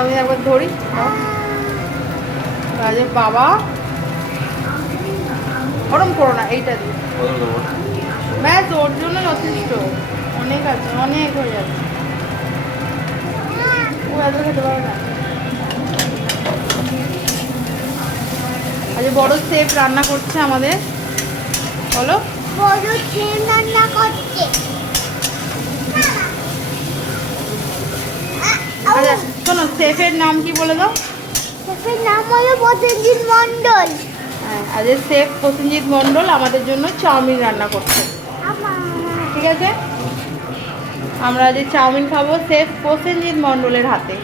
আমি একবার ধরি বাবা, ওরম করো না, এইটা দিই ব্যাস, ওর জন্য যথেষ্ট, অনেক আছে, অনেক হয়ে যাচ্ছে, ও এত খেতে পারে না। আজ বড় শেফ রান্না করছে আমাদের, বলো। বড় শেফ রান্না করছে। আচ্ছা শোনো, শেফের নাম কি বলে দাও? শেফের নাম হলো প্রসেনজিৎ মণ্ডল। হ্যাঁ, আজ শেফ প্রসেনজিৎ মণ্ডল আমাদের জন্য চাউমিন রান্না করছে, ঠিক আছে? আমরা আজ চাউমিন খাবো শেফ প্রসেনজিৎ মণ্ডলের হাতে।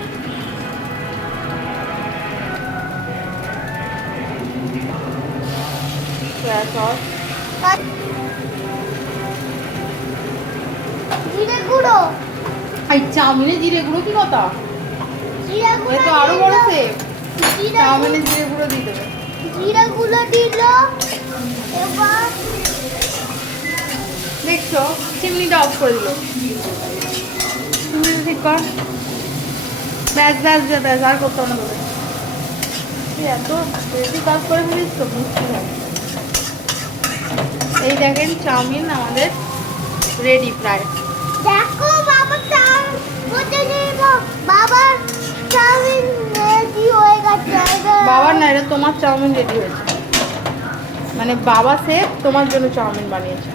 জিরে গুঁড়ো, এই চাউমিনে জিরে গুঁড়ো কি কথা? জিরে এ গুঁড়ো তো আরো বড় শেফ, জিরে চাউমিনে জিরে গুঁড়ো দিয়ে দেবে। জিরে গুঁড়ো দিল। এবার দেখছো, চিমনিটা অফ করে দিল। চিমনিটা ঠিক কর। ব্যাস ব্যাস ব্যাস, আর করতে হবে না তোকে। তুই এত বেশি কাজ করে ফেলিস তো, মুশকিল হয়। এই দেখেন চাউমিন আমাদের রেডি প্রায়। দেখো বাবা বাবার চাউমিন রেডি হয়ে গেছে। বাবার না, এটা তোমার চাউমিন রেডি হয়েছে, মানে বাবা শেফ তোমার জন্য চাউমিন বানিয়েছে।